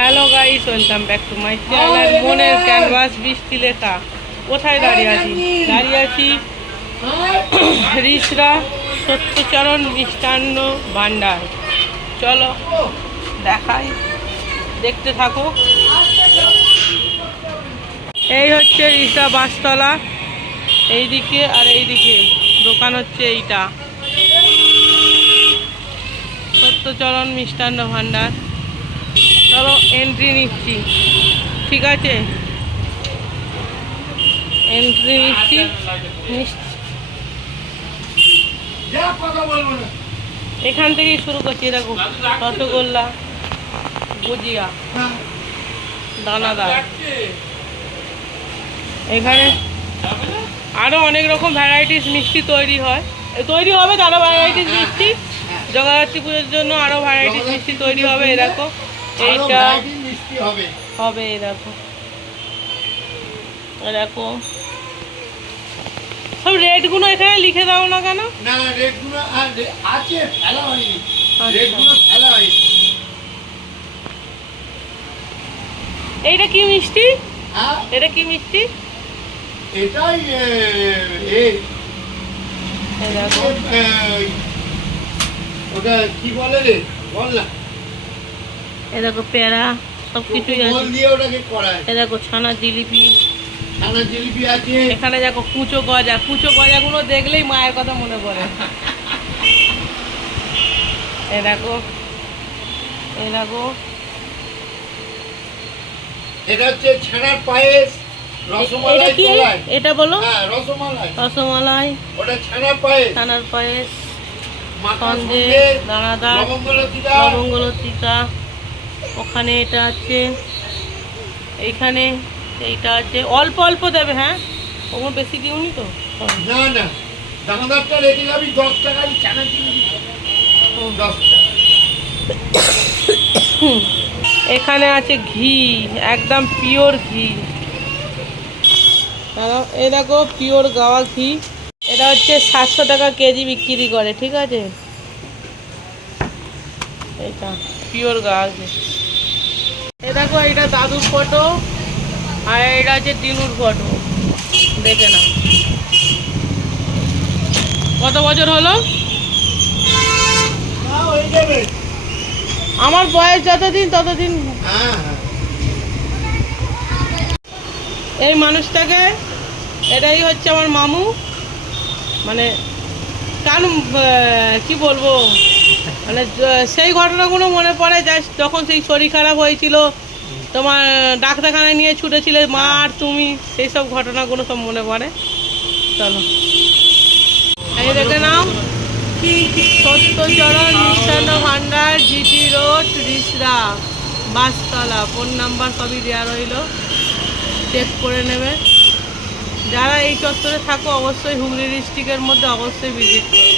Hello guys, welcome back to my channel. মনের canvas বৃষ্টি লেখা। কোথায় দাঁড়িয়ে আছি রিসরা সত্যচরণ মিষ্টান্ন ভান্ডার। চলো দেখাই, দেখতে থাকো। এই হচ্ছে রিসরা বাসতলা, এইদিকে আর এইদিকে দোকান হচ্ছে এইটা, সত্যচরণ মিষ্টান্ন ভান্ডার। চলো এন্ট্রি নিচ্ছি, ঠিক আছে? এন্ট্রি নিচ্ছি। এখান থেকেই শুরু করছি। দেখো, রসগোল্লা, গুজিয়া, দানাদার। এখানে আরও অনেক রকম ভ্যারাইটিস মিষ্টি তৈরি হবে। আরও ভ্যারাইটিস মিষ্টি জগদ্ধাত্রী পুজোর জন্য আরও ভ্যারাইটিস মিষ্টি তৈরি হবে। এই দেখো, এইটা হবে। এই দেখো, দেখো সব রেটগুলো এখানে লিখে দাও না কেন? না, রেটগুলো আছে, ফেলা হয়নি। রেটগুলো ফেলা হয়নি। এইটা কি মিষ্টি? হ্যাঁ, এটা কি মিষ্টি? এটাই দেখো, ওটা কি বলে রে, বল না। এই দেখো পেয়ারা, সব কিছুই আছে। বল দিয়ে ওটাকে করায়। এই দেখো ছানা জিলিপি, ছানা জিলিপি আছে। এখানে দেখো কুচো গজাগুলো দেখলেই মায়ের কথা মনে পড়ে। এই দেখো, এটা হচ্ছে ছানার পায়েস, রসমালাই বলে। এটা বলো। হ্যাঁ, রসমালাই। ওটা ছানার পায়েস। সন্দেশ, দানাদার, লবঙ্গ লতিকা। ওখানে এটা আছে, এইখানে এইটা আছে। অল্প অল্প দেবে, হ্যাঁ, ওগুলো বেশি দিওনি তো। না, দানাদারটা রেখে যাবি 10 টাকা, ছানা জিলিপি 10 টাকা। এখানে আছে ঘি, একদম পিওর ঘি। এই দেখো পিওর গাওয়া ঘি। এটা হচ্ছে 700 টাকা কেজি বিক্রি করে, ঠিক আছে? এটা পিওর গাওয়া ঘি। এই দেখো, এটা দাদুর ফটো, আর এটা হচ্ছে দিনুর ফটো। দেখে না কত বছর হলো। আমার বয়স যতদিন ততদিন। এই মানুষটাকে, এটাই হচ্ছে আমার মামু। মানে কি বলবো, মানে সেই ঘটনাগুলো মনে পড়ে যায় যখন সেই শরীর খারাপ হয়েছিল, তোমার ডাক্তারখানায় নিয়ে ছুটেছিলে মা আর তুমি, সেই সব ঘটনাগুলো সব মনে পড়ে। চলো এই দেখে নাও, Satyacharan Mishtanna Bhandar, GT road, Rishra Bastala. Phone number সবই দেওয়া রইল, চেক করে নেবে। যারা এই চত্বরে থাকো অবশ্যই হুগলি ডিস্ট্রিক্টের মধ্যে অবশ্যই ভিজিট করো।